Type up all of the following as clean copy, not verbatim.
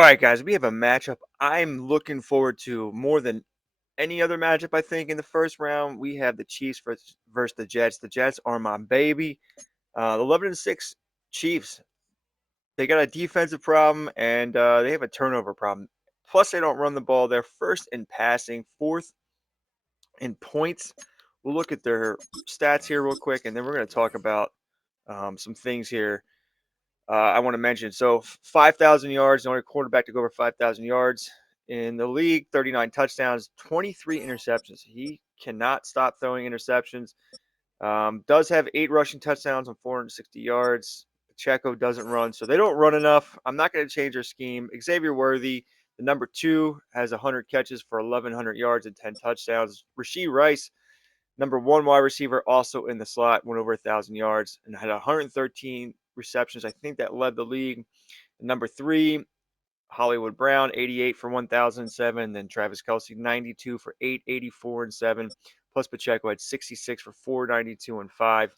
All right, guys, we have a matchup I'm looking forward to more than any other matchup, I think, in the first round. We have the Chiefs versus the Jets. The Jets are my baby. The 11-6 Chiefs, they got a defensive problem and they have a turnover problem. Plus, they don't run the ball. They're first in passing, fourth in points. We'll look at their stats here real quick, and then we're going to talk about some things here I want to mention. So 5,000 yards, the only quarterback to go over 5,000 yards in the league, 39 touchdowns, 23 interceptions. He cannot stop throwing interceptions. Does have 8 rushing touchdowns on 460 yards. Pacheco doesn't run, so they don't run enough. I'm not going to change their scheme. Xavier Worthy, the number 2, has 100 catches for 1,100 yards and 10 touchdowns. Rashee Rice, number 1 wide receiver, also in the slot, went over 1,000 yards and had 113 receptions. I think that led the league. Number 3, Hollywood Brown, 88 for 1,007. Then Travis Kelce, 92 for 884 and 7. Plus Pacheco had 66 for 492 and 5.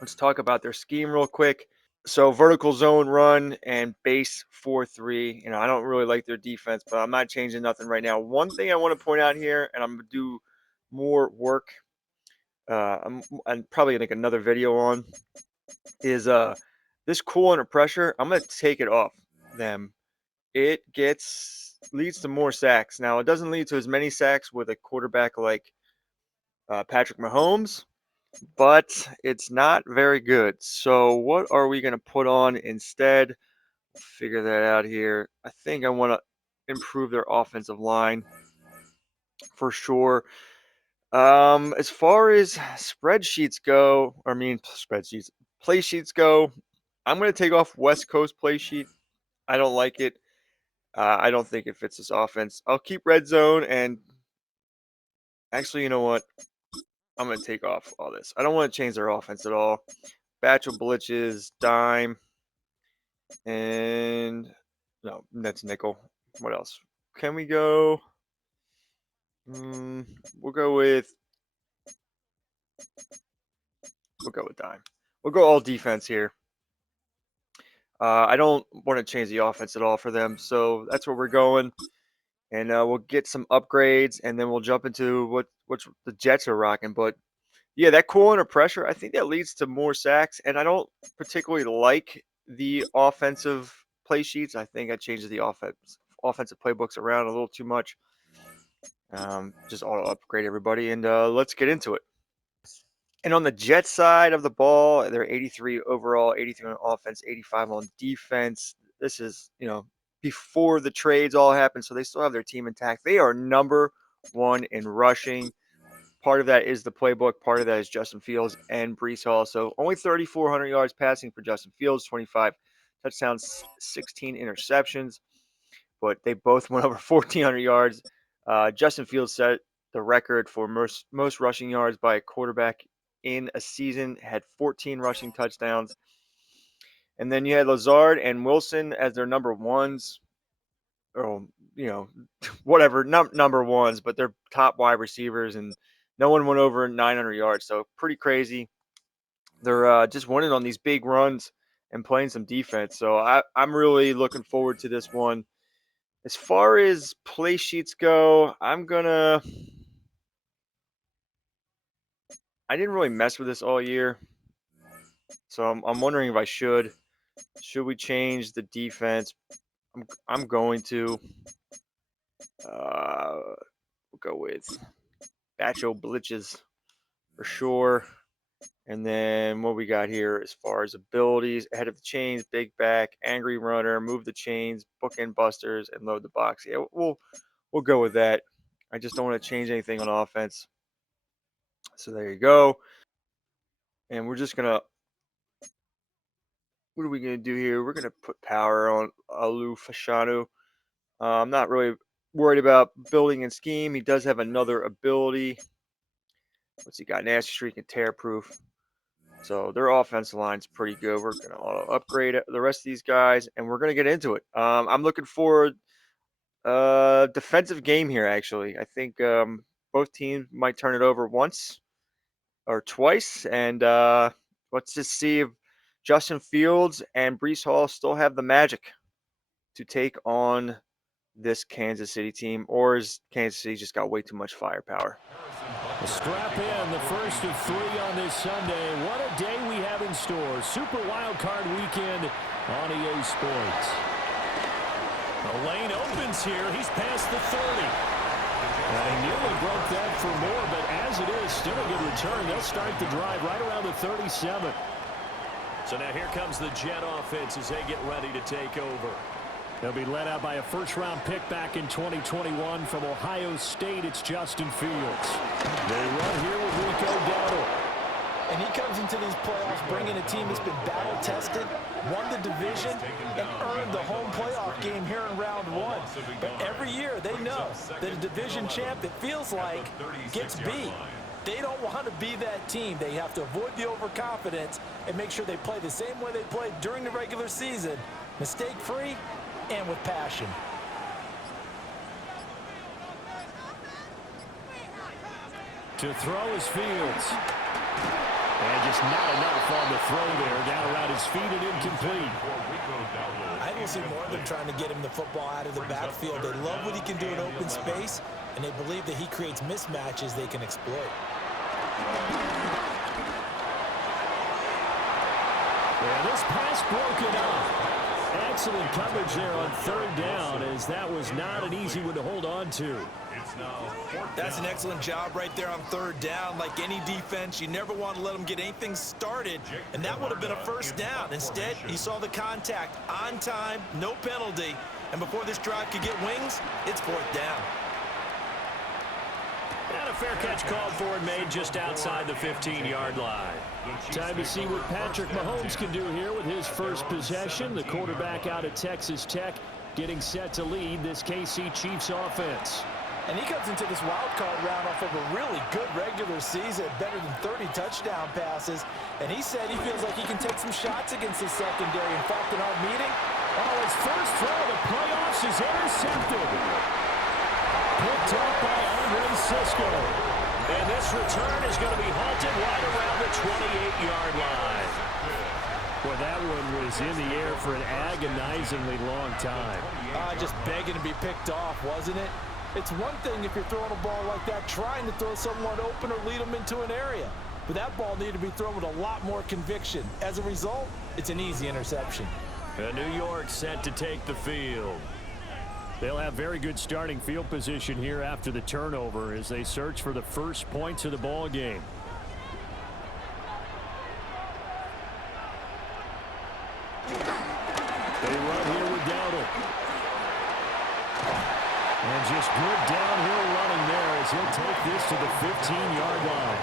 Let's talk about their scheme real quick. So vertical zone run and base 4-3. I don't really like their defense, but I'm not changing nothing right now. One thing I want to point out here, and I'm gonna do more work. I'm probably gonna make another video on is this cool under pressure. I'm gonna take it off them. It leads to more sacks. Now it doesn't lead to as many sacks with a quarterback like Patrick Mahomes, but it's not very good. So what are we gonna put on instead? Figure that out here. I think I want to improve their offensive line for sure. As far as spreadsheets go, I mean spreadsheets, play sheets go, I'm going to take off West Coast play sheet. I don't like it. I don't think it fits this offense. I'll keep red zone and actually, you know what? I'm going to take off all this. I don't want to change their offense at all. Batch of blitches, dime, and no, that's nickel. What else? Can we go? We'll go with dime. We'll go all defense here. I don't want to change the offense at all for them, so that's where we're going. And we'll get some upgrades, and then we'll jump into what the Jets are rocking. But yeah, that cool under pressure, I think that leads to more sacks. And I don't particularly like the offensive play sheets. I think I changed the offensive playbooks around a little too much. Just auto upgrade everybody, and let's get into it. And on the Jets side of the ball, they're 83 overall, 83 on offense, 85 on defense. This is, before the trades all happened, so they still have their team intact. They are number 1 in rushing. Part of that is the playbook. Part of that is Justin Fields and Breece Hall. So only 3,400 yards passing for Justin Fields, 25 touchdowns, 16 interceptions. But they both went over 1,400 yards. Justin Fields set the record for most rushing yards by a quarterback in a season, had 14 rushing touchdowns. And then you had Lazard and Wilson as their number ones, or, whatever, number ones, but they're top wide receivers, and no one went over 900 yards. So pretty crazy. They're just winning on these big runs and playing some defense. So I'm really looking forward to this one. As far as play sheets go, I didn't really mess with this all year, so I'm wondering if I should. Should we change the defense? I'm going to. We'll go with Bacho Blitches for sure. And then what we got here as far as abilities: ahead of the chains, big back, angry runner, move the chains, bookend busters, and load the box. Yeah, we'll go with that. I just don't want to change anything on offense. So there you go. And we're just gonna. What are we gonna do here? We're gonna put power on Alu Fashanu. I'm not really worried about building and scheme. He does have another ability. What's he got? Nasty streak and tear proof. So their offensive line's pretty good. We're gonna upgrade the rest of these guys, and we're gonna get into it. I'm looking for a defensive game here. Actually, I think both teams might turn it over once or twice, and let's just see if Justin Fields and Breece Hall still have the magic. to take on this Kansas City team, or is Kansas City just got way too much firepower? Strap in, the first of 3 on this Sunday. What a day we have in store. Super Wild Card Weekend on EA Sports. The lane opens here. He's past the 30. And he nearly broke that for more, but as it is, still a good return. They'll start the drive right around the 37. So now here comes the Jet offense as they get ready to take over. They'll be led out by a first-round pick back in 2021 from Ohio State. It's Justin Fields. They run here with Rico Dowdle. And he comes into these playoffs bringing a team that's been battle-tested, won the division, and earned the home playoff game here in round 1. But every year they know that a division champ, it feels like, gets beat. They don't want to be that team. They have to avoid the overconfidence and make sure they play the same way they played during the regular season, mistake-free and with passion. To throw is Fields. And just not enough on the throw there. Down around his feet and incomplete. I don't see more of them trying to get him the football out of the backfield. They love what he can do in open space, and they believe that he creates mismatches they can exploit. Yeah, this pass broken up. Excellent coverage there on 3rd down, as that was not an easy one to hold on to. That's an excellent job right there on 3rd down. Like any defense, you never want to let them get anything started, and that would have been a first down. Instead, he saw the contact on time, no penalty, and before this drive could get wings, it's 4th down. And a fair catch called for and made just outside the 15-yard line. Time to see what Patrick Mahomes can do here with his first possession. The quarterback out of Texas Tech getting set to lead this KC Chiefs offense. And he comes into this wild card round off of a really good regular season, better than 30 touchdown passes. And he said he feels like he can take some shots against the secondary. In fact, in our meeting, his first throw of the playoffs is intercepted. Picked up by Andre Cisco. And this return is going to be halted right around the 28-yard line. Boy, that one was in the air for an agonizingly long time. Just begging to be picked off, wasn't it? It's one thing if you're throwing a ball like that, trying to throw someone open or lead them into an area. But that ball needed to be thrown with a lot more conviction. As a result, it's an easy interception. And New York set to take the field. They'll have very good starting field position here after the turnover as they search for the first points of the ball game. They run here with Dowdle. And just good downhill running there as he'll take this to the 15-yard line.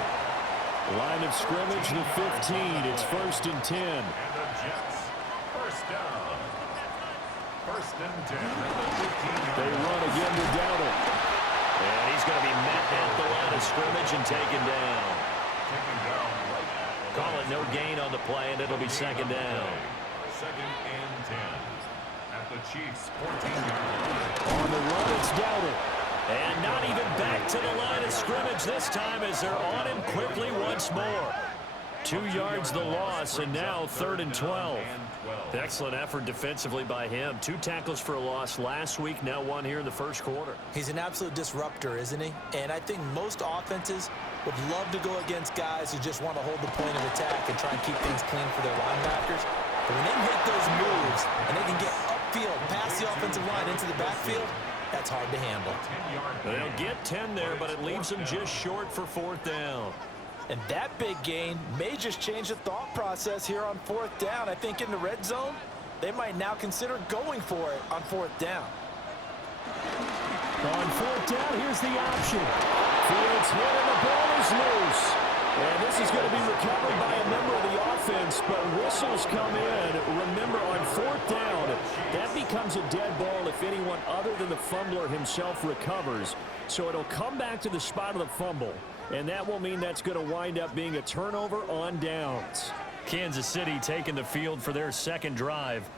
Line of scrimmage, the 15. It's 1st and 10. And the Jets, first down. 1st and 10 at the 15-yard line. They run again with Dowdle. And he's going to be met at the line of scrimmage and taken down. Taken down right. Call it no gain on the play, and it'll be 2nd down. 2nd and 10 at the Chiefs' 14-yard line. On the run, it's Dowdle. And not even back to the line of scrimmage this time as they're on him quickly once more. 2 yards the loss, and now 3rd and 12. Excellent effort defensively by him. 2 tackles for a loss last week, now 1 here in the first quarter. He's an absolute disruptor, isn't he? And I think most offenses would love to go against guys who just want to hold the point of attack and try and keep things clean for their linebackers. But when they make those moves and they can get upfield, past the offensive line into the backfield, that's hard to handle. They'll get 10 there, but it leaves them just short for 4th down. And that big gain may just change the thought process here on 4th down. I think in the red zone, they might now consider going for it on 4th down. On 4th down, here's the option. Fields hit and the ball is loose. And this is going to be recovered by a member of the offense, but whistles come in. Remember, on 4th down, that becomes a dead ball if anyone other than the fumbler himself recovers. So it'll come back to the spot of the fumble, and that will mean that's going to wind up being a turnover on downs. Kansas City taking the field for their 2nd drive.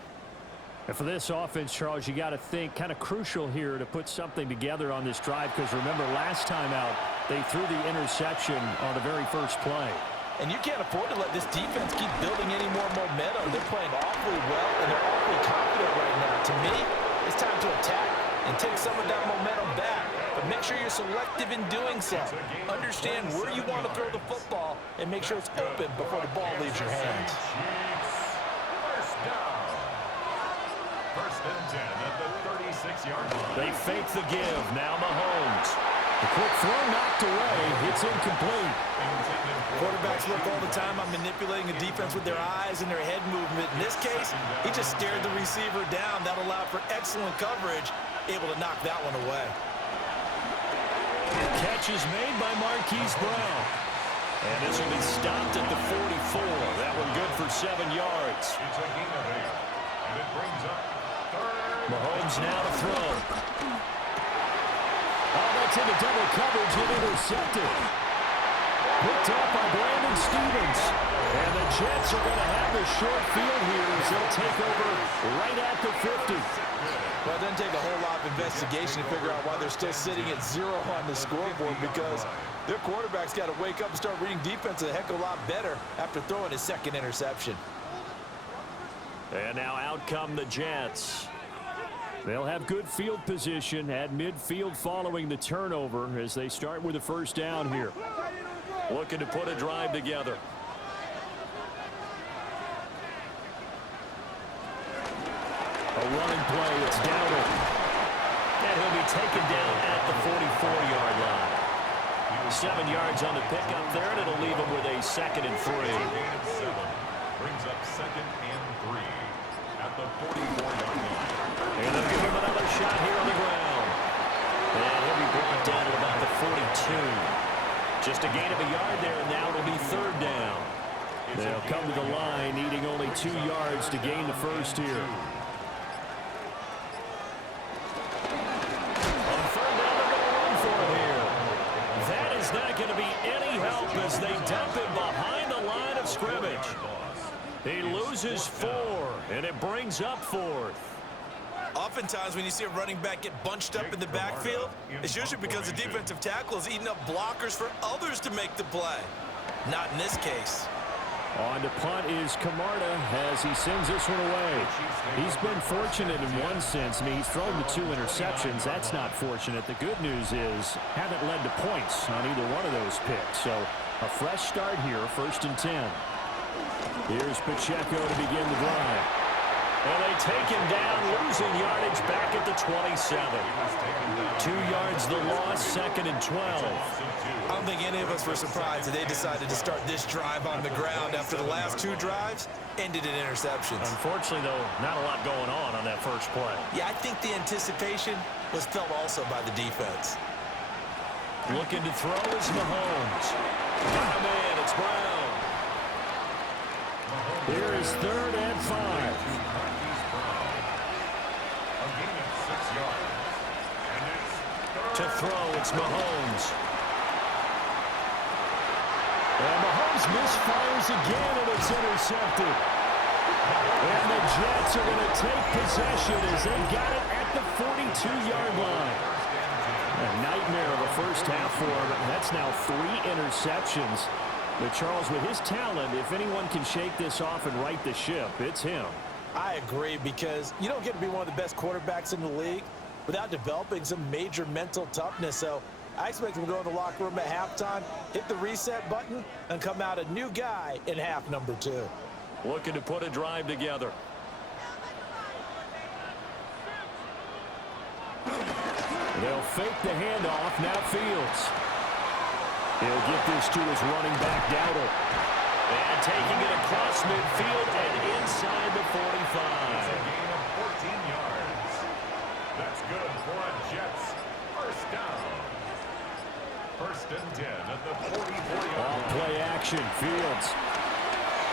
And for this offense, Charles, you got to think kind of crucial here to put something together on this drive, because remember, last time out, they threw the interception on the very first play. And you can't afford to let this defense keep building any more momentum. They're playing awfully well, and they're awfully confident right now. To me, It's time to attack and take some of that momentum back. But make sure you're selective in doing so. Understand where you want to throw the football and make sure it's open before the ball leaves your hands. First down. First and 10 at the 36-yard line. They fake the give. Now Mahomes. The quick throw knocked away. It's incomplete. Quarterbacks work all the time on manipulating a defense with their eyes and their head movement. In this case, he just stared the receiver down. That allowed for excellent coverage, able to knock that one away. Catch is made by Marquise Brown. And this will be stopped at the 44. That one good for 7 yards. It's a gain of 8. And it brings up third. Mahomes now to throw. Oh, that's into double coverage and intercepted. Picked up by Brandon Stevens. And the Jets are going to have the short field here as they'll take over right at the 50. Well, it doesn't take a whole lot of investigation to figure out why they're still sitting at 0 on the scoreboard, because their quarterback's got to wake up and start reading defense a heck of a lot better after throwing his second interception. And now out come the Jets. They'll have good field position at midfield following the turnover as they start with a first down here. Looking to put a drive together. A running play, it's Dowdle. And he'll be taken down at the 44-yard line. 7 yards on the pickup there, and it'll leave him with a 2nd and 3. Brings up 2nd and 3 at the 44-yard line. And they'll give him another shot here on the ground. And he'll be brought down at about the 42. Just a gain of a yard there, and now it'll be 3rd down. They'll come to the line, needing only 2 yards to gain the first here. Not going to be any help as they dump him behind the line of scrimmage. He loses 4, and it brings up 4th. Oftentimes when you see a running back get bunched up in the backfield, it's usually because the defensive tackle is eating up blockers for others to make the play. Not in this case. On to punt is Camarda as he sends this one away. He's been fortunate in one sense. I mean, he's thrown the 2 interceptions. That's not fortunate. The good news is haven't led to points on either one of those picks. So a fresh start here, 1st and 10. Here's Pacheco to begin the drive. And they take him down, losing yardage back at the 27. 2 yards the loss, 2nd and 12. I don't think any of us were surprised that they decided to start this drive on the ground after the last 2 drives ended in interceptions. Unfortunately, though, not a lot going on that first play. Yeah, I think the anticipation was felt also by the defense. Looking to throw is Mahomes. Oh, man, it's Brown. Here is 3rd and 5. To throw, it's Mahomes. And Mahomes misfires again, and it's intercepted. And the Jets are going to take possession as they got it at the 42-yard line. A nightmare of a first half for him. That's now 3 interceptions. But Charles, with his talent, if anyone can shake this off and right the ship, it's him. I agree, because you don't get to be one of the best quarterbacks in the league without developing some major mental toughness. So I expect him to go in the locker room at halftime, hit the reset button, and come out a new guy in half number 2. Looking to put a drive together. They'll fake the handoff. Now Fields. He'll get this to his running back, Dowdle. And taking it across midfield and inside the 45. It's a gain of 14 yards. That's good for a Jets first down. 1st and 10 at the 44-yard line. Off play action, Fields.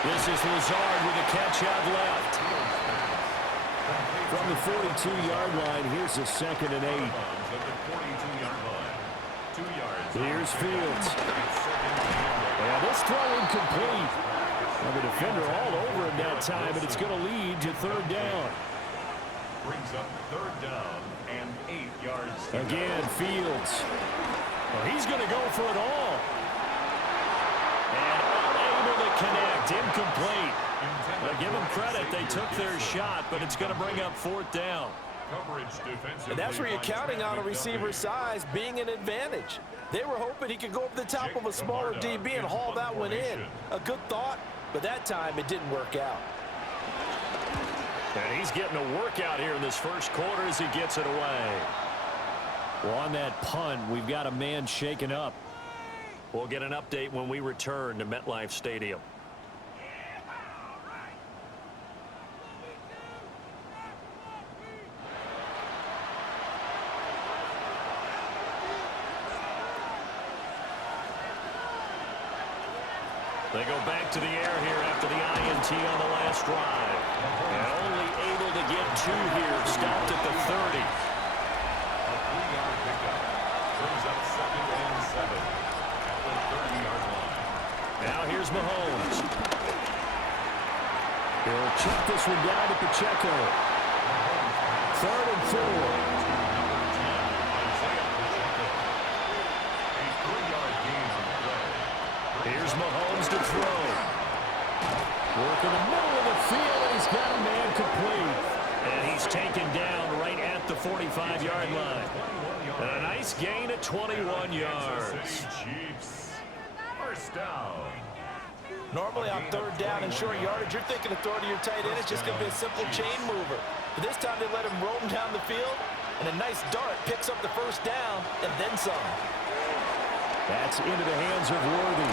This is Lazard with a catch out left. From the 42-yard line, here's a 2nd and 8. Here's Fields. And this throw incomplete. Now the defender all over him that time, and it's going to lead to 3rd down. Brings up 3rd down and 8 yards. Again, Fields. Well, he's going to go for it all. And unable to connect. Incomplete. Now, give them credit. They took their shot, but it's going to bring up 4th down. And that's where you're counting on a receiver's size being an advantage. They were hoping he could go over the top of a smaller DB and haul that one in. A good thought, but that time it didn't work out. And he's getting a workout here in this first quarter as he gets it away. Well, on that punt, we've got a man shaken up. We'll get an update when we return to MetLife Stadium. They go back to the air here after the INT on the last drive. And only able to get two here. Stopped at the 30. A 3-yard pickup. Brings up 2nd and 7 at the 30-yard line. Now here's Mahomes. He'll check this one down to Pacheco. 3rd and 4. Here's Mahomes to throw. Work in the middle of the field, and he's got a man complete. And he's taken down right at the 45-yard line. And a nice gain at 21 yards. Chiefs. First down. Normally on 3rd down and short yardage, you're thinking of throwing to your tight end. It's just going to be a simple chain mover. But this time they let him roam down the field, and a nice dart picks up the first down and then some. That's into the hands of Worthy.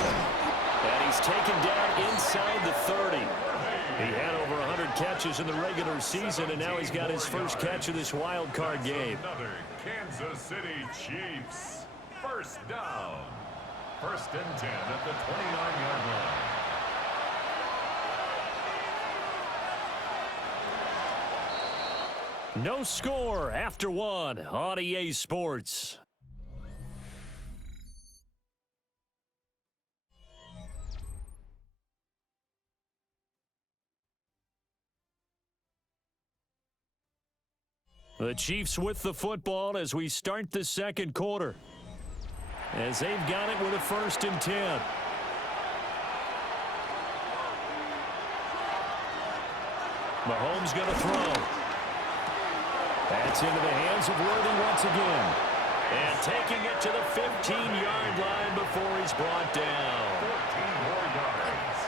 And he's taken down inside the 30. He had over 100 catches in the regular season, and now he's got his first catch of this wild card game. Another Kansas City Chiefs. First down. 1st and 10 at the 29-yard line. No score after one on EA Sports. The Chiefs with the football as we start the second quarter. As they've got it with a 1st and 10. Mahomes going to throw. That's into the hands of Worthy once again. And taking it to the 15-yard line before he's brought down. 14 more yards.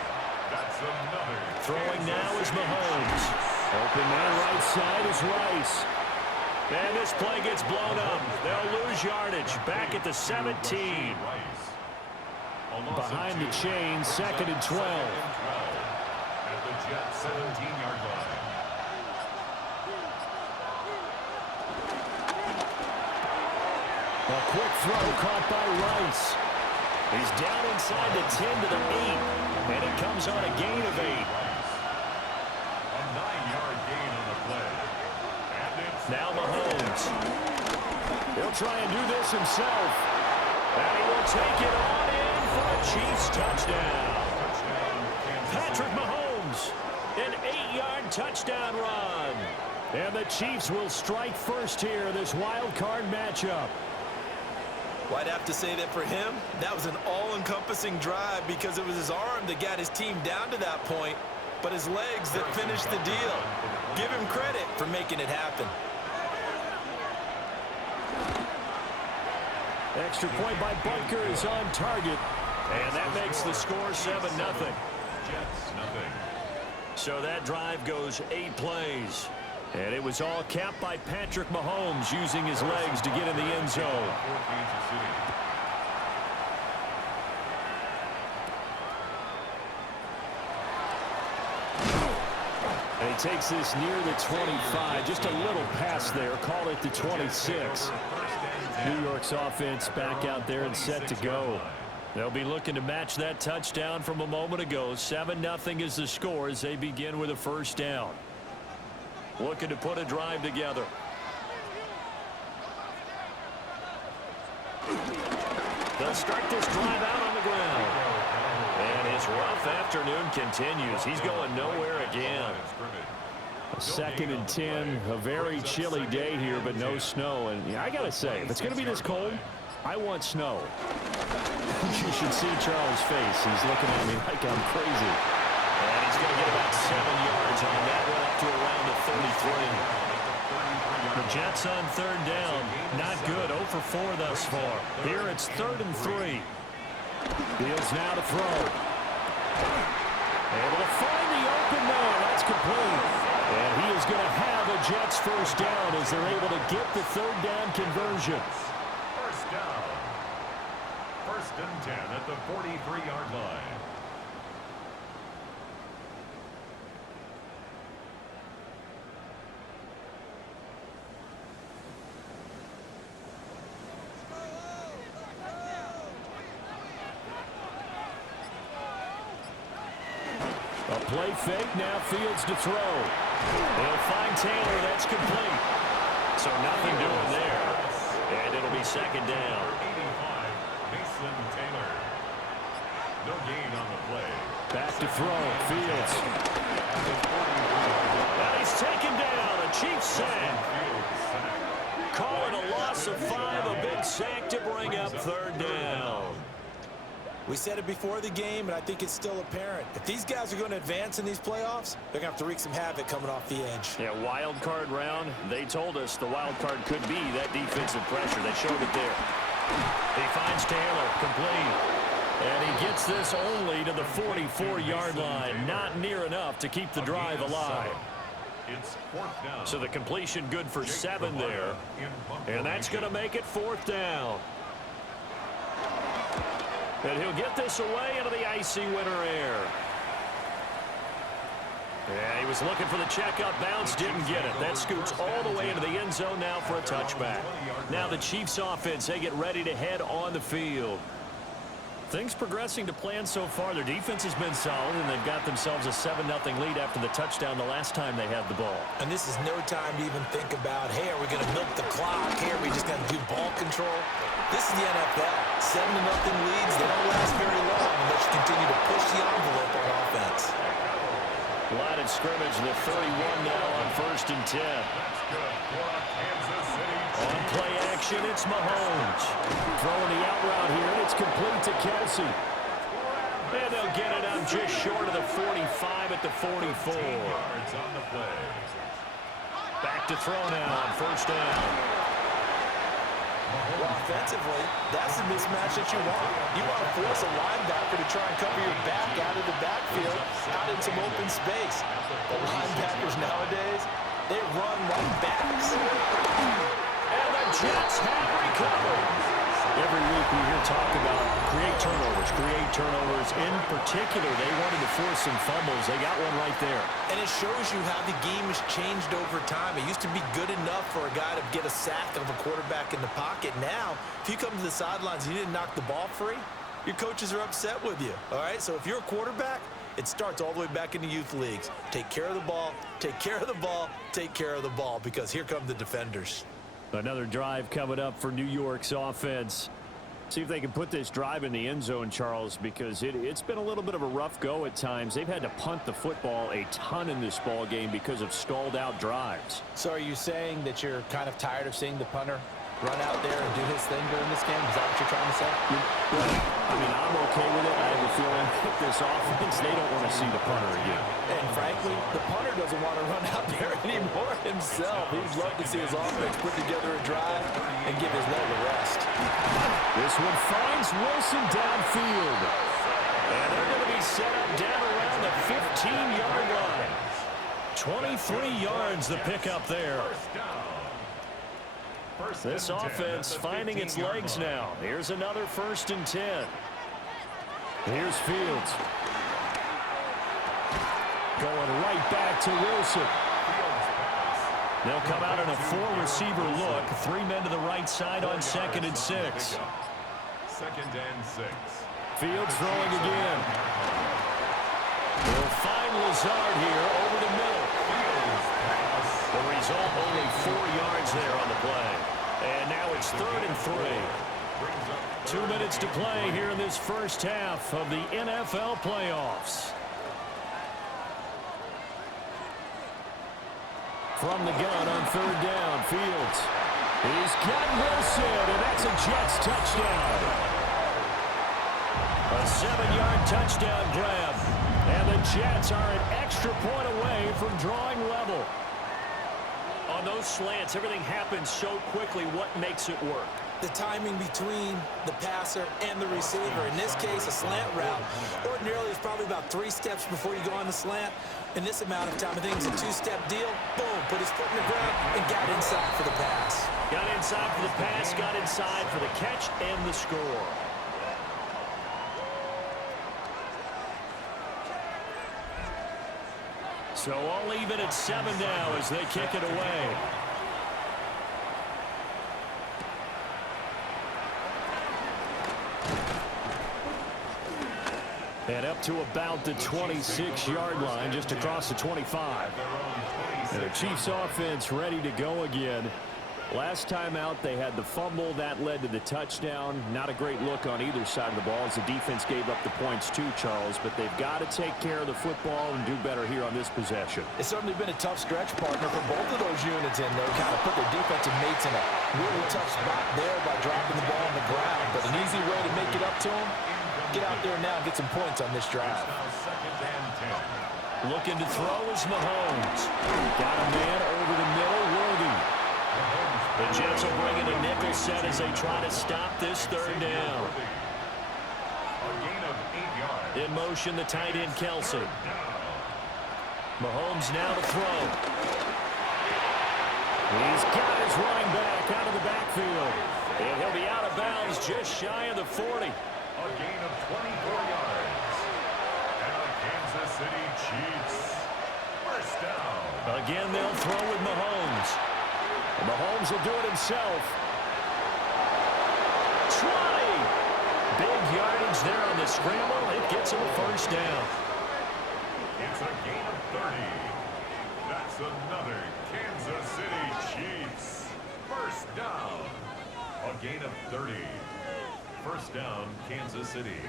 That's another. Throwing now is Mahomes. Open man right side is Rice. And this play gets blown up. They'll lose yardage. Back at the 17. Behind the chain, 2nd and 12. At the Jets' 17-yard line. A quick throw caught by Rice. He's down inside the 10 to the 8. And it comes on a gain of 8. A 9-yard gain on the play. And it's Now Mahomes. He'll try and do this himself. And he will take it on in for a Chiefs touchdown. Patrick Mahomes, an 8-yard touchdown run. And the Chiefs will strike first here in this wild card matchup. Well, I'd have to say that for him, that was an all-encompassing drive because it was his arm that got his team down to that point, but his legs that finished the deal. Give him credit for making it happen. Extra point by Bunker is on target. And that makes the score 7-0. Jets, nothing. So that drive goes 8 plays. And it was all capped by Patrick Mahomes using his legs to get in the end zone. For Kansas City. And he takes this near the 25. Just a little pass there. Call it the 26. New York's offense back out there and set to go. They'll be looking to match that touchdown from a moment ago. 7-0 is the score as they begin with a first down. Looking to put a drive together. They'll start this drive out on the ground. And his rough afternoon continues. He's going nowhere again. 2nd and 10, a very chilly day here, but no snow. And yeah, I got to say, if it's going to be this cold, I want snow. You should see Charles' face. He's looking at me like I'm crazy. And he's going to get about 7 yards on that one up to around the 33. The Jets on third down. Not good. 0 for 4 thus far. Here it's 3rd and 3. Fields now to throw. Able to find the open man. That's complete. And he is going to have a Jets first down as they're able to get the 3rd down conversion. First down. 1st and 10 at the 43-yard line. A play fake, now Fields to throw. They'll find Taylor, that's complete. So nothing doing there. And it'll be 2nd down. 85, Mason Taylor. No gain on the play. Back to throw, Fields. And he's taken down, a Chiefs sack. Call it a loss of 5, a big sack to bring up 3rd down. We said it before the game, and I think it's still apparent. If these guys are going to advance in these playoffs, they're going to have to wreak some havoc coming off the edge. Yeah, wild card round. They told us the wild card could be that defensive pressure. They showed it there. He finds Taylor, complete. And he gets this only to the 44-yard line. Not near enough to keep the drive alive. It's 4th down. So the completion good for 7 there. And that's going to make it 4th down. And he'll get this away into the icy winter air. Yeah, he was looking for the checkup bounce, didn't get it. That scoots all the way into the end zone now for a touchback. Now the Chiefs offense, they get ready to head on the field. Things progressing to plan so far. Their defense has been solid, and they've got themselves a 7-0 lead after the touchdown the last time they had the ball. And this is no time to even think about, hey, are we going to milk the clock? Hey, are we just going to do ball control? This is the NFL. 7-0 leads. They don't last very long unless you continue to push the envelope on offense. Line of scrimmage, the 31 now on 1st and 10. On play action, it's Mahomes. Throwing the out route here, and it's complete to Kelsey. And they'll get it up just short of the 45 at the 44. Back to throw now on 1st down. Well, offensively, that's the mismatch that you want. You want to force a linebacker to try and cover your back out of the backfield, out in some open space. The linebackers nowadays, they run like backs. And the Jets have recovered. Every week we hear talk about create turnovers. In particular, they wanted to force some fumbles. They got one right there. And it shows you how the game has changed over time. It used to be good enough for a guy to get a sack of a quarterback in the pocket. Now, if you come to the sidelines and you didn't knock the ball free, your coaches are upset with you. All right, so if you're a quarterback, it starts all the way back in the youth leagues. Take care of the ball, take care of the ball, take care of the ball, because here come the defenders. Another drive coming up for New York's offense. See if they can put this drive in the end zone, Charles, because it's been a little bit of a rough go at times. They've had to punt the football a ton in this ball game because of stalled out drives. So are you saying that you're kind of tired of seeing the punter run out there and do his thing during this game? Is that what you're trying to say? Well, I mean, I'm okay with it. I have a feeling that this offense, they don't want to see the punter again. And frankly, the punter doesn't want to run out there anymore himself. He'd love to see his offense put together a drive and give his leg a rest. This one finds Wilson downfield. And they're going to be set up down around the 15-yard line. 23 yards the pickup there. This offense finding its legs now. Here's another 1st and 10. Here's Fields. Going right back to Wilson. They'll come out in a 4-receiver look. 3 men to the right side on 2nd and 6. 2nd and 6. Fields throwing again. They'll find Lazard here over the middle. The result, only 4 yards there on the play. And now it's 3rd and 3. 2 minutes to play here in this first half of the NFL playoffs. From the gun on 3rd down, Fields. He's got Wilson, and that's a Jets touchdown. A 7-yard touchdown grab. And the Jets are an extra point away from drawing level. On those slants, everything happens so quickly. What makes it work? The timing between the passer and the receiver. In this case, a slant route. Ordinarily, it's probably about 3 steps before you go on the slant. In this amount of time, I think it's a 2-step deal. Boom, put his foot in the ground and got inside for the pass. Got inside for the pass, got inside for the catch and the score. So all even at 7 now as they kick it away. And up to about the 26-yard line, just across the 25. And the Chiefs offense ready to go again. Last time out, they had the fumble. That led to the touchdown. Not a great look on either side of the ball as the defense gave up the points too, Charles. But they've got to take care of the football and do better here on this possession. It's certainly been a tough stretch, partner, for both of those units, and they kind of put their defensive mates in a really tough spot there by dropping the ball on the ground. But an easy way to make it up to them, get out there now and get some points on this drive. Looking to throw is Mahomes. Got a man over the middle, Worthy. The Jets will bring in a nickel set as they try to stop this 3rd down. In motion, the tight end, Kelsey. Mahomes now to throw. He's got his running back out of the backfield. And he'll be out of bounds just shy of the 40. A gain of 24 yards. And the Kansas City Chiefs. First down. Again, they'll throw with Mahomes. And Mahomes will do it himself. 20! Big yardage there on the scramble. It gets him a first down. It's a gain of 30. That's another Kansas City Chiefs. First down. A gain of 30. First down, Kansas City.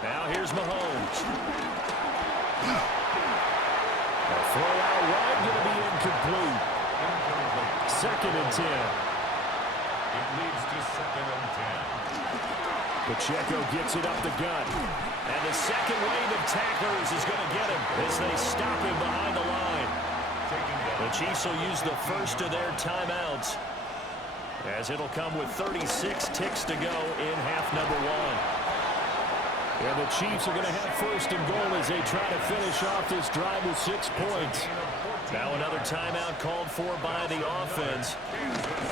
Now here's Mahomes. A throw out wide, going to be incomplete. 2nd and 10. It leads to 2nd and 10. Pacheco gets it up the gut. And the second wave of tacklers is going to get him as they stop him behind the line. The Chiefs will use the first of their timeouts as it'll come with 36 ticks to go in half number 1. And the Chiefs are going to have 1st and goal as they try to finish off this drive with 6 points. Now another timeout called for by the offense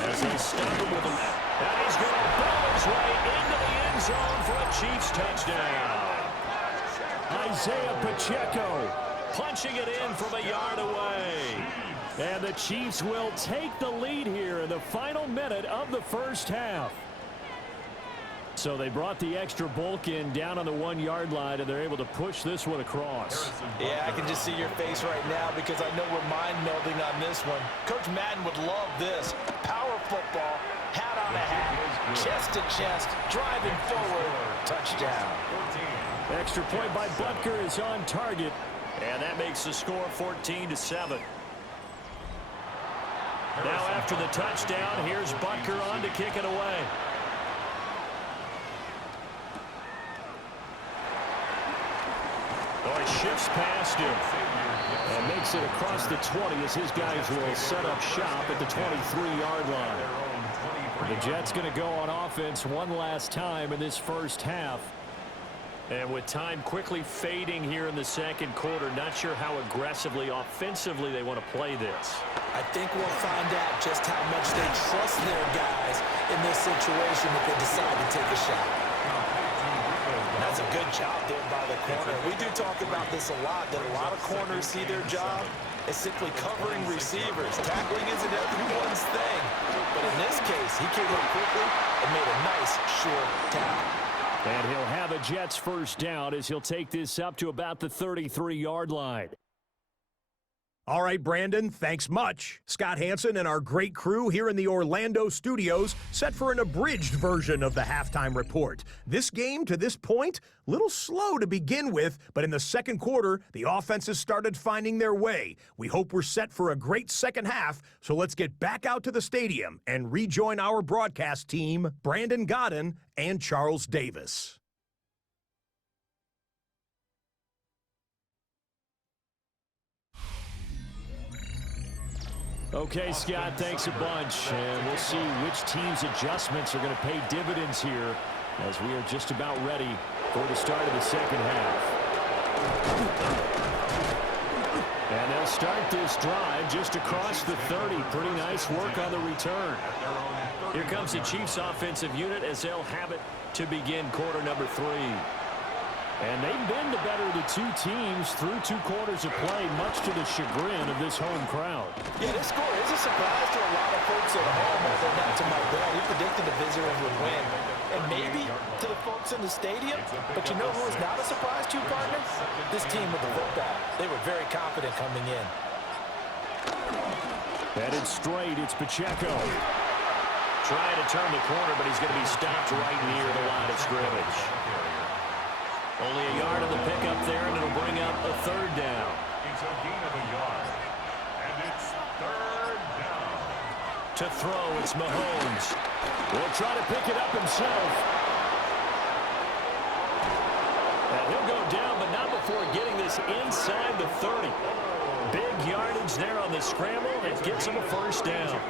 as they stop him with him. And he's going to bowl his way into the end zone for a Chiefs touchdown. Isaiah Pacheco punching it in from a yard away. And the Chiefs will take the lead here in the final minute of the first half. So they brought the extra bulk in down on the 1-yard line, and they're able to push this one across. Yeah, I can just see your face right now because I know we're mind-melding on this one. Coach Madden would love this. Power football, hat on a hat, chest to chest, driving forward, touchdown. Extra point by Butker is on target, and that makes the score 14-7. Now after the touchdown, here's Butker on to kick it away. Oh, he shifts past him and makes it across the 20 as his guys will set up shop at the 23-yard line. The Jets going to go on offense one last time in this first half. And with time quickly fading here in the second quarter, not sure how aggressively, offensively they want to play this. I think we'll find out just how much they trust their guys in this situation if they decide to take a shot. That's a good job there by the corner. We do talk about this a lot, that a lot of corners see their job as simply covering receivers. Tackling isn't everyone's thing. But in this case, he came up quickly and made a nice, short tackle. And he'll have a Jets first down as he'll take this up to about the 33-yard line. All right, Brandon, thanks much. Scott Hansen and our great crew here in the Orlando studios set for an abridged version of the halftime report. This game, to this point, a little slow to begin with, but in the second quarter, the offenses started finding their way. We hope we're set for a great second half, so let's get back out to the stadium and rejoin our broadcast team, Brandon Godden and Charles Davis. Okay, Scott, thanks a bunch. And we'll see which team's adjustments are going to pay dividends here as we are just about ready for the start of the second half. And they'll start this drive just across the 30. Pretty nice work on the return. Here comes the Chiefs offensive unit as they'll have it to begin quarter number 3. And they've been the better of the two teams through 2 quarters of play, much to the chagrin of this home crowd. Yeah, this score is a surprise to a lot of folks at home, although not to my dad. He predicted the visitors would win. And maybe to the folks in the stadium, but you know who is not a surprise to, partner? This team with the football. They were very confident coming in. Headed straight, it's Pacheco. Trying to turn the corner, but he's going to be stopped right near the line of scrimmage. Only a yard of the pickup there, and it'll bring up a 3rd down. It's a gain of a yard, and it's 3rd down. To throw, it's Mahomes. Will try to pick it up himself. And he'll go down, but not before getting this inside the 30. Big yardage there on the scramble, and gets him a 1st down.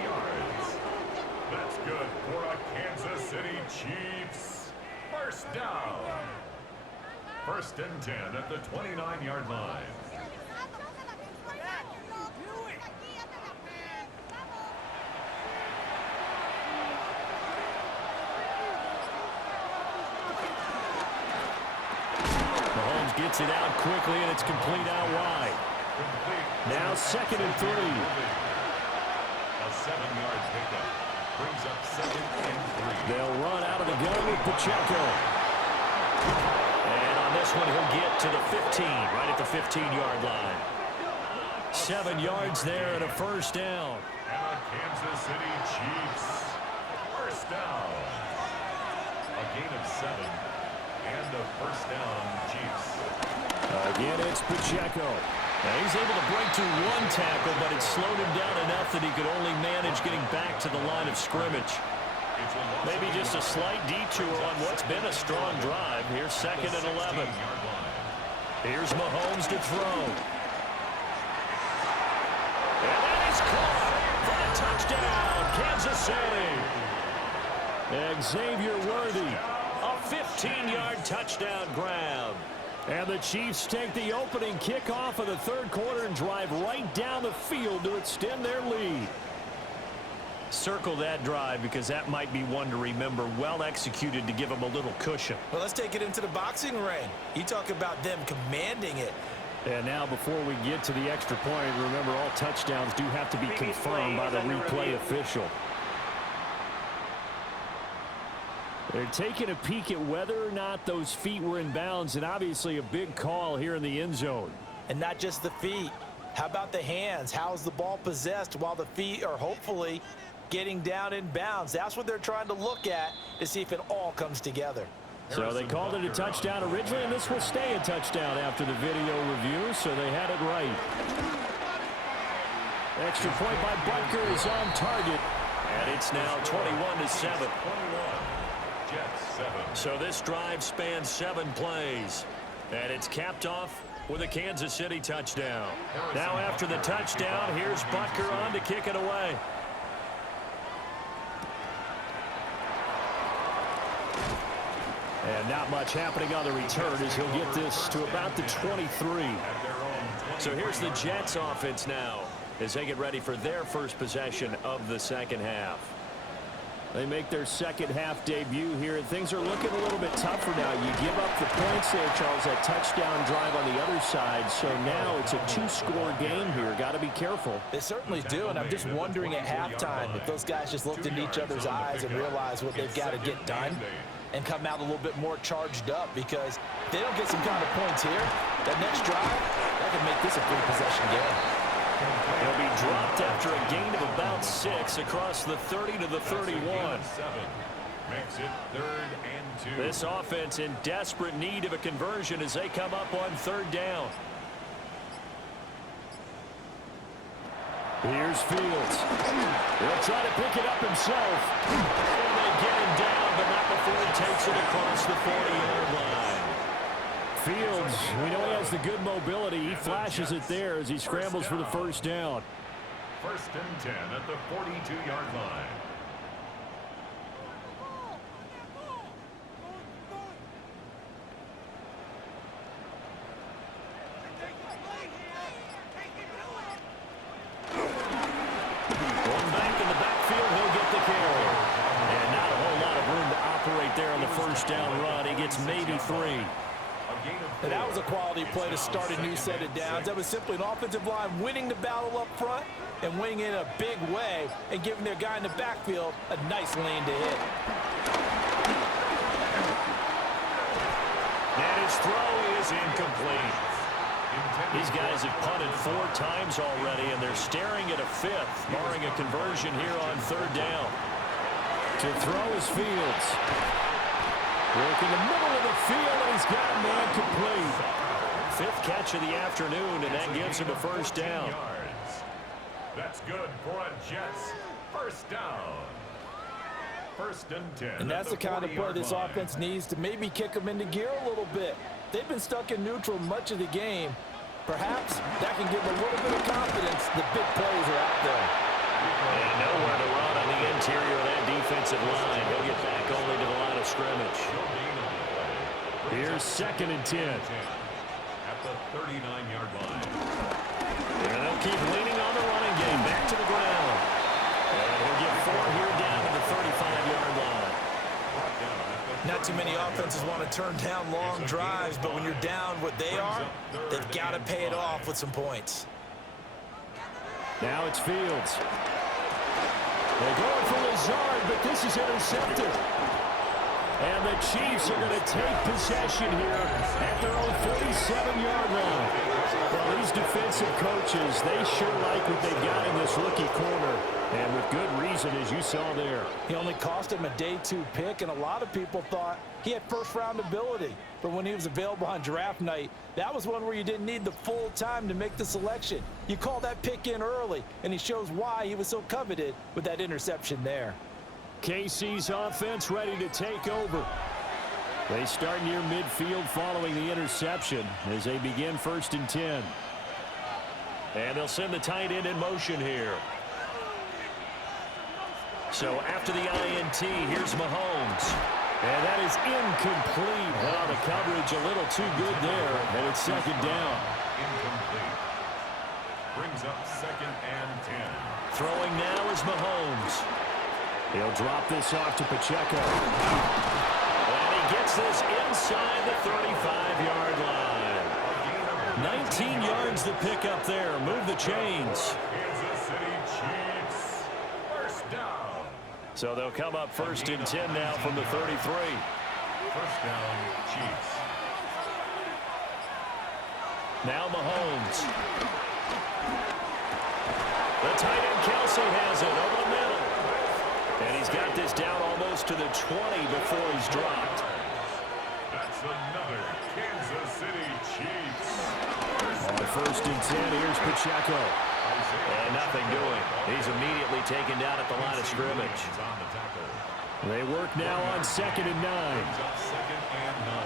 That's good for a Kansas City Chiefs. 1st down. 1st and 10 at the 29-yard line. Mahomes gets it out quickly, and it's complete out wide. Now 2nd and 3. A 7-yard pickup brings up 2nd and 3. They'll run out of the gun with Pacheco. And on this one, he'll get to the 15, right at the 15-yard line. 7 yards there and a 1st down. And a Kansas City Chiefs 1st down. A gain of 7 and a 1st down Chiefs. Again, it's Pacheco. Now he's able to break through 1 tackle, but it slowed him down enough that he could only manage getting back to the line of scrimmage. Maybe just a slight detour on what's been a strong drive. Here's 2nd and 11. Here's Mahomes to throw. And that is caught for a touchdown, Kansas City. Xavier Worthy, a 15-yard touchdown grab. And the Chiefs take the opening kickoff of the 3rd quarter and drive right down the field to extend their lead. Circle that drive because that might be one to remember. Well executed to give them a little cushion. Well, let's take it into the boxing ring. You talk about them commanding it. And now before we get to the extra point, remember all touchdowns do have to be confirmed by the replay official. They're taking a peek at whether or not those feet were in bounds, and obviously a big call here in the end zone. And not just the feet. How about the hands? How's the ball possessed while the feet are hopefully getting down in bounds? That's what they're trying to look at to see if it all comes together. So they called it a touchdown originally, and this will stay a touchdown after the video review, so they had it right. Extra point by Butker is on target, and it's now 21-7. So this drive spans 7 plays, and it's capped off with a Kansas City touchdown. Now after the touchdown, here's Butker on to kick it away. And not much happening on the return as he'll get this to about the 23. So here's the Jets offense now as they get ready for their first possession of the second half. They make their second half debut here, and things are looking a little bit tougher now. You give up the points there, Charles, that touchdown drive on the other side. So now it's a 2-score game here. Got to be careful. They certainly do, and I'm just wondering at halftime if those guys just looked into each other's eyes and realized what they've got to get done and come out a little bit more charged up, because if they don't get some kind of points here, that next drive, that could make this a 3-possession game. He'll be dropped after a gain of about 6 across the 30 to the 31. Makes it 3rd and 2. This offense in desperate need of a conversion as they come up on 3rd down. Here's Fields. He'll try to pick it up himself. And they get him down, but not before he takes it across the 40-yard line. Fields, we know he has the good mobility. He flashes it there as he scrambles for the 1st down. 1st and 10 at the 42-yard line. Down run. He gets maybe 3. And that was a quality play to start a new set of downs. That was simply an offensive line winning the battle up front and winning in a big way and giving their guy in the backfield a nice lane to hit. And his throw is incomplete. These guys have punted 4 times already, and they're staring at a 5th, barring a conversion here on 3rd down. To throw is Fields. Work in the middle of the field, and he's got a man complete. 5th catch of the afternoon, and that gives him a 1st down. That's good for a Jets 1st down. 1st and 10. And that's the kind of play this offense needs to maybe kick them into gear a little bit. They've been stuck in neutral much of the game. Perhaps that can give them a little bit of confidence. The big plays are out there. And nowhere to run on the interior of that defensive line. He'll get back only to the line of scrimmage. Here's 2nd and 10. At the 39-yard line. And they'll keep leaning on the running game. Back to the ground. And he'll get 4 here down to the 35-yard line. Not too many offenses want to turn down long drives, but when you're down what they are, they've got to pay it off with some points. Now it's Fields. They're going for Lazard, but this is intercepted. And the Chiefs are going to take possession here at their own 47-yard line. Well, these defensive coaches, they sure like what they've got in this rookie corner. And with good reason, as you saw there. He only cost him a day 2 pick, and a lot of people thought he had first-round ability. But when he was available on draft night, that was one where you didn't need the full time to make the selection. You call that pick in early, and he shows why he was so coveted with that interception there. KC's offense ready to take over. They start near midfield following the interception as they begin 1st and 10. And they'll send the tight end in motion here. So after the INT, here's Mahomes. And that is incomplete. Well, the coverage a little too good there, and it's 2nd down. Incomplete. Brings up 2nd and 10. Throwing now is Mahomes. He'll drop this off to Pacheco. And he gets this inside the 35-yard line. 19 yards to pick up there. Move the chains. Kansas City Chiefs. 1st down. So they'll come up 1st and 10 now from the 33. 1st down, Chiefs. Now Mahomes. The tight end Kelsey has it over the middle. And he's got this down almost to the 20 before he's dropped. That's another Kansas City Chiefs. On 1st and 10, here's Pacheco. And nothing doing. He's immediately taken down at the line of scrimmage. They work now on 2nd and 9. 2nd and 9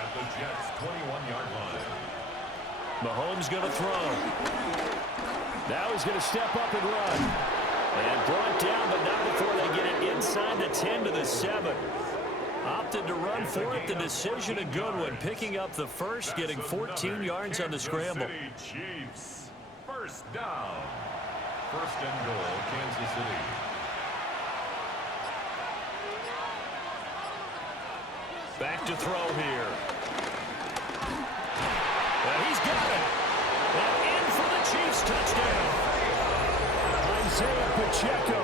at the Jets' 21-yard line. Mahomes going to throw. Now he's going to step up and run. And brought down, but not before they get it inside the 10 to the 7. Opted to run for it. The decision a good one. Picking up the 1st, getting 14 yards on the scramble. Chiefs. 1st down. 1st and goal, Kansas City. Back to throw here. And he's got it. And in for the Chiefs touchdown. Isaiah Pacheco.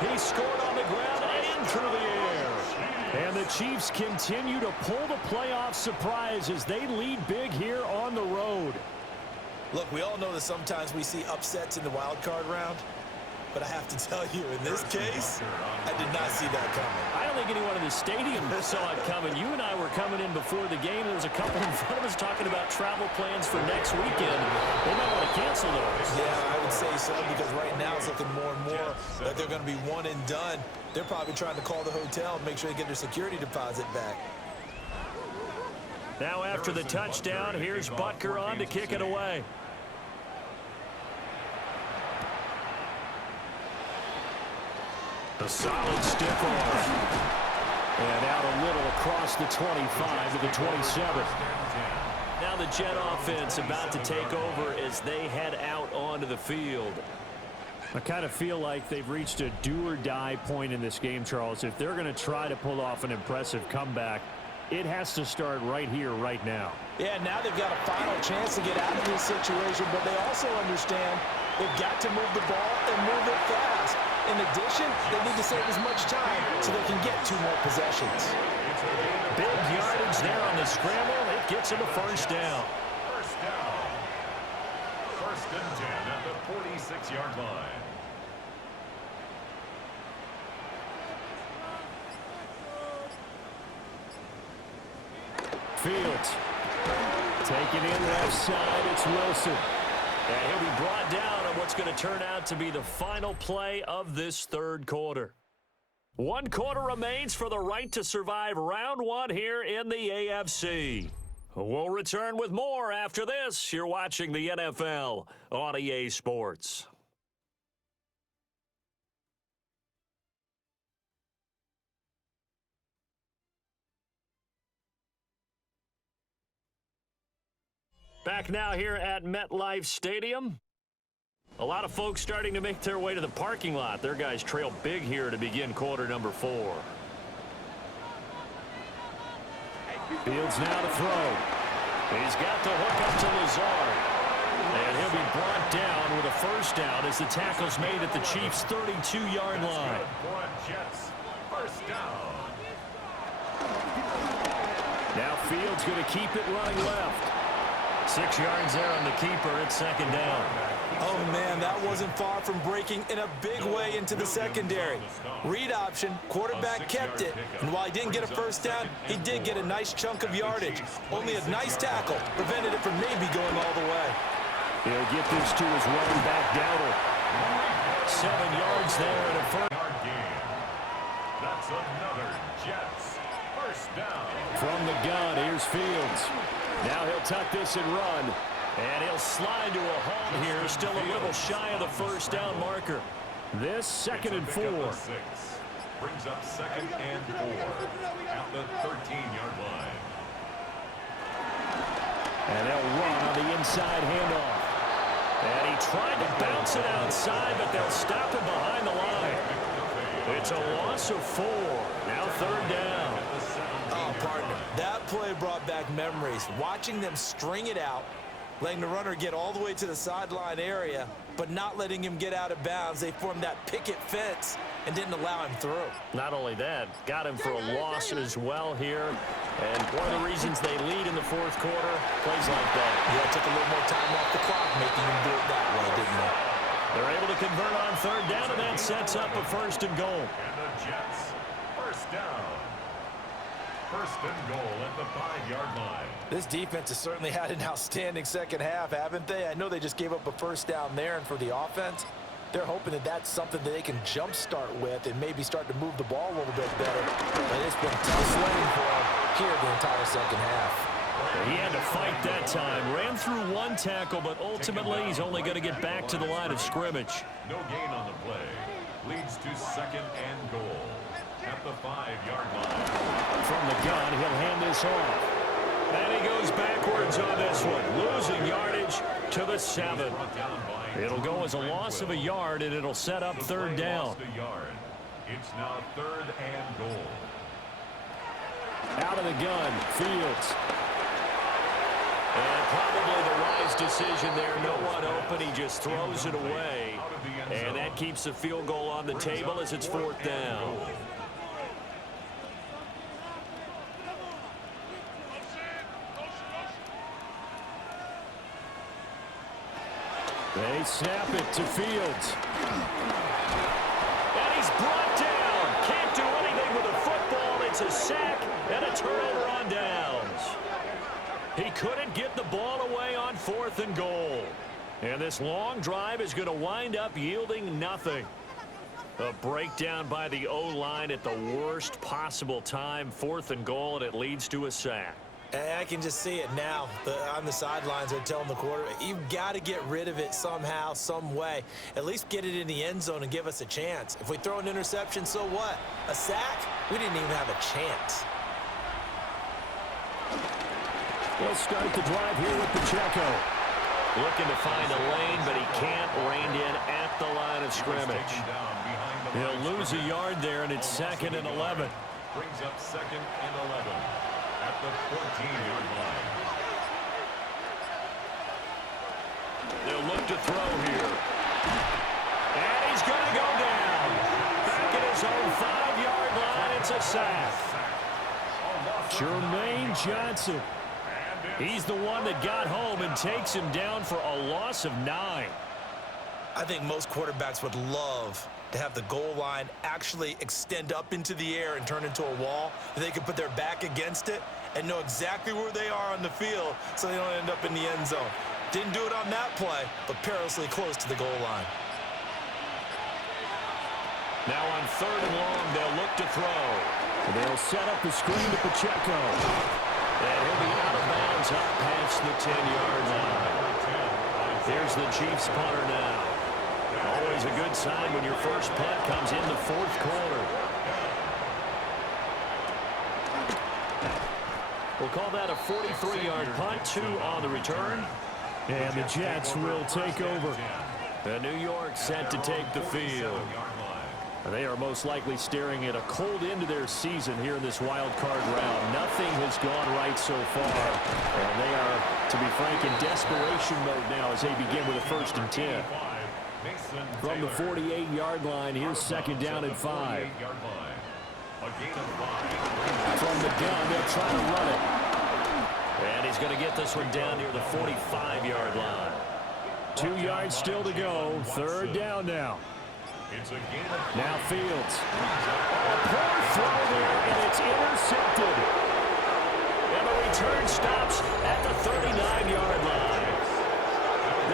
He scored on the ground and through the air. And the Chiefs continue to pull the playoff surprise as they lead big here on the road. Look, we all know that sometimes we see upsets in the wild card round, but I have to tell you, in this case, I did not see that coming. I don't think anyone in the stadium saw it coming. You and I were coming in before the game. There was a couple in front of us talking about travel plans for next weekend. They might want to cancel those. Yeah, I would say so, because right now it's looking more and more that they're going to be one and done. They're probably trying to call the hotel and make sure they get their security deposit back. Now after the touchdown, here's Butker on to kick it away. A solid stiff arm. And out a little across the 25 to the 27. Now the Jet offense about to take over as they head out onto the field. I kind of feel like they've reached a do-or-die point in this game, Charles. If they're going to try to pull off an impressive comeback, it has to start right here, right now. Yeah, now they've got a final chance to get out of this situation, but they also understand they've got to move the ball and move it fast. In addition, they need to save as much time so they can get 2 more possessions. Big yardage there on the scramble. It gets him a first down. First down. First and 10 at the 46-yard line. Fields. Taking in left side, it's Wilson. And he'll be brought down on what's going to turn out to be the final play of this third quarter. 1 quarter remains for the right to survive round 1 here in the AFC. We'll return with more after this. You're watching the NFL on EA Sports. Back now here at MetLife Stadium. A lot of folks starting to make their way to the parking lot. Their guys trail big here to begin quarter number 4. Fields now to throw. He's got the hook up to Lazard. And he'll be brought down with a first down as the tackle's made at the Chiefs' 32-yard line. Jets, first down. Now Fields going to keep it running left. 6 yards there on the keeper. It's second down. Oh, man, that wasn't far from breaking in a big way into the secondary. Read option, quarterback kept it, and while he didn't get a first down, he did get a nice chunk of yardage. Only a nice tackle prevented it from maybe going all the way. He'll get this to his running back, Dowdle. 7 yards there and a first. That's another Jets first down. From the gun, here's Fields. Now he'll tuck this and run. And he'll slide to a halt here, still a little shy of the first down marker. This second and 4. Brings up second and 4 at the 13-yard line. And they'll run on the inside handoff. And he tried to bounce it outside, but they'll stop him behind the line. It's a loss of 4. Now third down. Oh, partner, that play brought back memories. Watching them string it out, letting the runner get all the way to the sideline area, but not letting him get out of bounds. They formed that picket fence and didn't allow him through. Not only that, got him for a loss as well here. And one of the reasons they lead in the fourth quarter, plays like that. Yeah, took a little more time off the clock, making him do it that way, didn't they? They're able to convert on third down, and that sets up a first and goal. And the Jets, first down. First and goal at the 5-yard line. This defense has certainly had an outstanding second half, haven't they? I know they just gave up a first down there, and for the offense, they're hoping that that's something that they can jumpstart with and maybe start to move the ball a little bit better. But it's been tough sledding for them here the entire second half. He had to fight that time. Ran through 1 tackle, but ultimately he's only going to get back to the line of scrimmage. No gain on the play. Leads to second and goal at the 5-yard line. From the gun, he'll hand this off. And he goes backwards on this one, losing yardage to the 7. It'll go as a loss of a yard, and it'll set up third down. It's now third and goal. Out of the gun, Fields. And probably the wise decision there. No one open. He just throws it away. And that keeps the field goal on the table as it's fourth down. They snap it to Fields. And he's brought down. Can't do anything with a football. It's a sack and a turnover on downs. He couldn't get the ball away on 4th and goal. And this long drive is going to wind up yielding nothing. A breakdown by the O-line at the worst possible time. 4th and goal, and it leads to a sack. I can just see it now. On the sidelines, they're telling the quarterback, you've got to get rid of it somehow, some way. At least get it in the end zone and give us a chance. If we throw an interception, so what? A sack? We didn't even have a chance. We'll start the drive here with Pacheco. Looking to find a lane, but he can't. Reined in at the line of scrimmage. He'll lose a yard there, and it's 2nd and 11. Brings up 2nd and 11 at the 14-yard line. They'll look to throw here. And he's going to go down. Back at his own 5-yard line, it's a sack. Jermaine Johnson. He's the one that got home and takes him down for a loss of 9. I think most quarterbacks would love to have the goal line actually extend up into the air and turn into a wall. They can put their back against it and know exactly where they are on the field so they don't end up in the end zone. Didn't do it on that play, but perilously close to the goal line. Now on 3rd and long, they'll look to throw. They'll set up the screen to Pacheco. And he'll be out of bounds up past the 10-yard line. Here's the Chiefs punter now. Always a good sign when your first punt comes in the 4th quarter. We'll call that a 43-yard punt, 2 on the return. And the Jets will take over. And New York set to take the field. They are most likely staring at a cold end to their season here in this wild card round. Nothing has gone right so far. And they are, to be frank, in desperation mode now as they begin with a 1st and 10. From the 48-yard line, here's 2nd down and 5. From the gun, they'll try to run it. And he's going to get this one down near the 45-yard line. 2 yards still to go. 3rd down now. Now Fields. A poor throw there, and it's intercepted. And the return stops at the 39-yard line.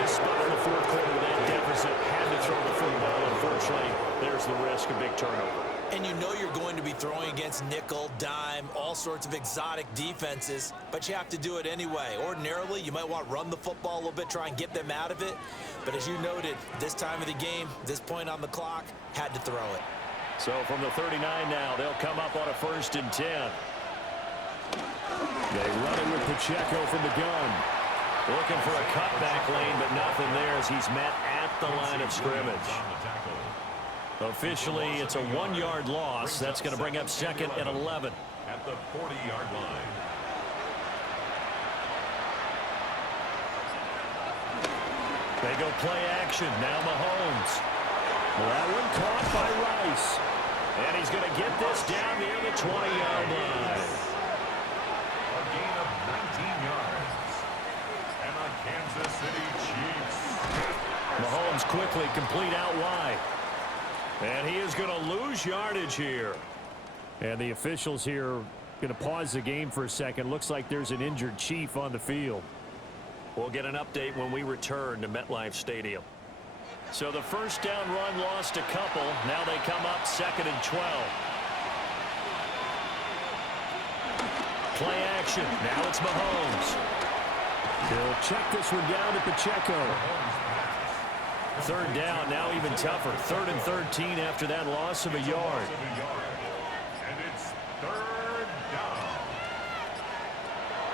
This spot in the 4th quarter with that deficit had to throw the football. Unfortunately, there's the risk of big turnover. And you know you're going to be throwing against nickel, dime, all sorts of exotic defenses, but you have to do it anyway. Ordinarily, you might want to run the football a little bit, try and get them out of it. But as you noted, this time of the game, this point on the clock, had to throw it. So from the 39 now, they'll come up on a 1st and 10. They run it with Pacheco from the gun. Looking for a cutback lane, but nothing there as he's met at the line of scrimmage. Officially, it's a 1-yard loss. That's going to bring up 2nd and 11. At the 40-yard line. They go play action. Now Mahomes. Well, that one caught by Rice. And he's going to get this down near the 20-yard line. A gain of 19 yards. And the Kansas City Chiefs. Mahomes quickly complete out wide. And he is going to lose yardage here. And the officials here going to pause the game for a second. Looks like there's an injured Chief on the field. We'll get an update when we return to MetLife Stadium. So the 1st down run lost a couple. Now they come up 2nd and 12. Play action. Now it's Mahomes. He'll check this one down to Pacheco. 3rd down, now even tougher. 3rd and 13 after that loss of a yard. And it's 3rd down.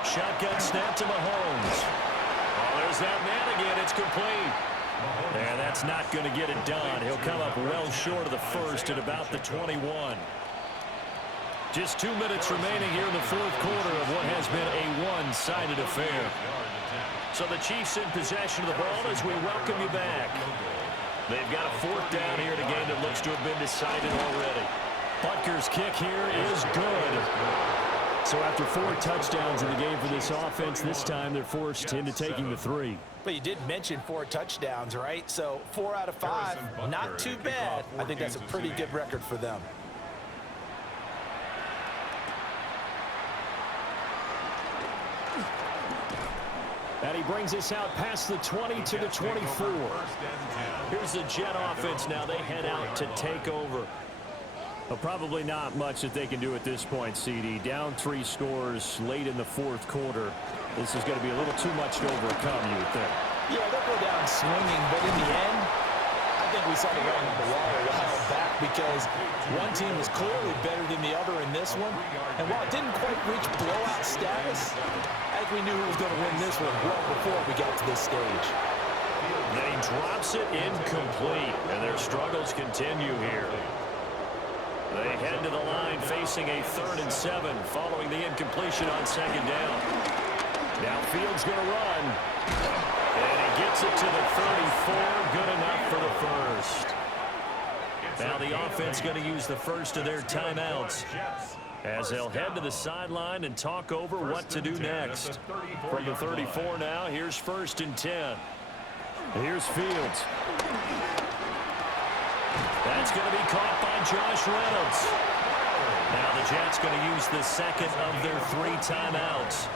Shotgun snap to Mahomes. Oh, there's that man again. It's complete. And that's not going to get it done. He'll come up well short of the 1st at about the 21. Just 2 minutes remaining here in the 4th quarter of what has been a one-sided affair. So the Chiefs in possession of the ball as we welcome you back. They've got a 4th down here in a game that looks to have been decided already. Butker's kick here is good. So after 4 touchdowns in the game for this offense, this time they're forced into taking the 3. But you did mention 4 touchdowns, right? So 4 out of 5, not too bad. I think that's a pretty good record for them. And he brings us out past the 20 to the 24. Here's the Jet offense now. They head out to take over. Well, probably not much that they can do at this point, CD. Down 3 scores late in the 4th quarter. This is going to be a little too much to overcome, you would think. Yeah, they'll go down swinging, but in the end, I think we saw the writing on the wall a while back because one team was clearly better than the other in this one. And while it didn't quite reach blowout status, I think we knew who was going to win this one well before we got to this stage. And he drops it incomplete, and their struggles continue here. They head to the line facing a 3rd and 7 following the incompletion on 2nd down. Now Fields going to run. And he gets it to the 34. Good enough for the first. Now the offense going to use the first of their timeouts as they'll head to the sideline and talk over what to do next. From the 34 now, here's 1st and 10. Here's Fields. That's going to be caught by Josh Reynolds. Now the Jets going to use the second of their 3 timeouts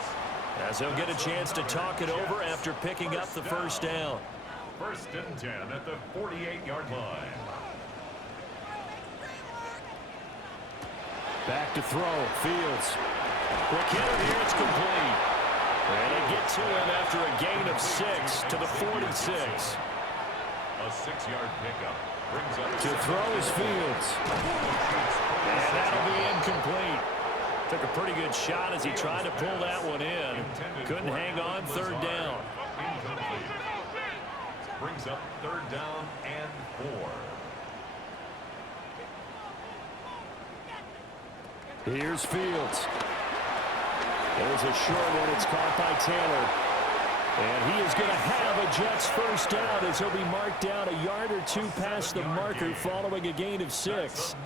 as they'll get a chance to talk it over after picking up the first down. 1st and 10 at the 48-yard line. Back to throw. Fields. Quick hitter here. It's complete. And they get to him after a gain of 6 to the 46. A 6-yard pickup. Brings up To throw is Fields. And that'll be incomplete. Took a pretty good shot as he tried to pull that one in. Couldn't hang on 3rd down. Incomplete. Brings up 3rd down and 4. Here's Fields. There's a short one. It's caught by Taylor. And he is going to have a Jets first down as he'll be marked down a yard or 2 past the marker following a gain of 6.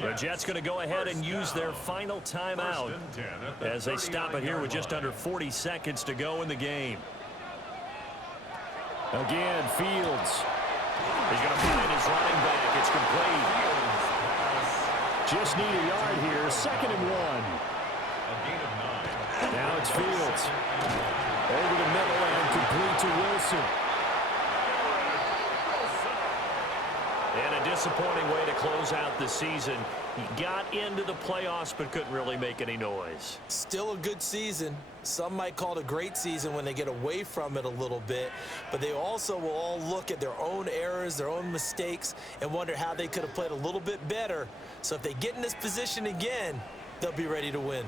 The Jets going to go ahead and use their final timeout as they stop it here with just under 40 seconds to go in the game. Again, Fields. He's going to find his running back. It's complete. Just need a yard here. 2nd and 1. Now it's Fields. Over the middle and complete to Wilson. And a disappointing way to close out the season. He got into the playoffs but couldn't really make any noise. Still a good season. Some might call it a great season when they get away from it a little bit, but they also will all look at their own errors, their own mistakes, and wonder how they could have played a little bit better. So if they get in this position again, they'll be ready to win.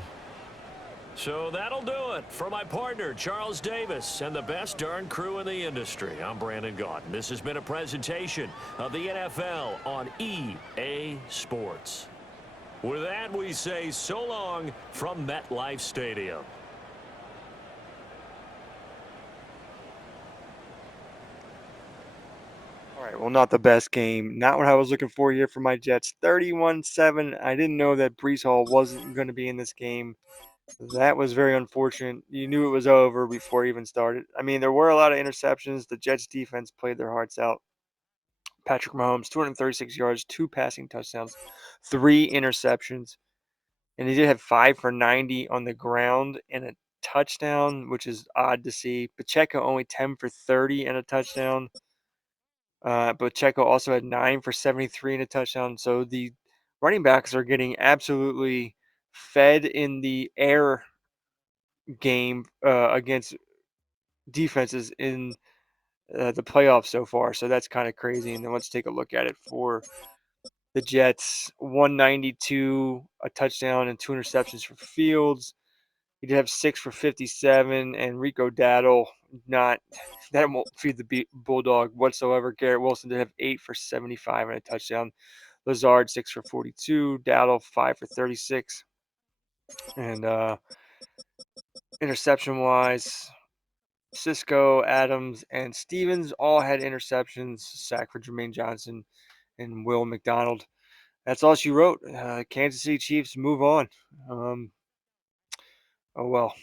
So that'll do it for my partner, Charles Davis, and the best darn crew in the industry. I'm Brandon Gaudin. This has been a presentation of the NFL on EA Sports. With that, we say so long from MetLife Stadium. All right, well, not the best game. Not what I was looking for here for my Jets. 31-7. I didn't know that Brees Hall wasn't going to be in this game. That was very unfortunate. You knew it was over before it even started. I mean, there were a lot of interceptions. The Jets defense played their hearts out. Patrick Mahomes, 236 yards, 2 passing touchdowns, 3 interceptions. And he did have 5 for 90 on the ground and a touchdown, which is odd to see. Pacheco only 10 for 30 and a touchdown. Pacheco also had 9 for 73 and a touchdown. So the running backs are getting absolutely fed in the air game against defenses in the playoffs so far. So that's kind of crazy. And then let's take a look at it for the Jets. 192, a touchdown, and 2 interceptions for Fields. He did have 6 for 57, and Rico Dowdle, that won't feed the Bulldog whatsoever. Garrett Wilson did have 8 for 75 and a touchdown. Lazard, 6 for 42. Dowdle, 5 for 36. And interception-wise, Cisco, Adams, and Stevens all had interceptions. Sack for Jermaine Johnson and Will McDonald. That's all she wrote. Kansas City Chiefs move on. Oh well.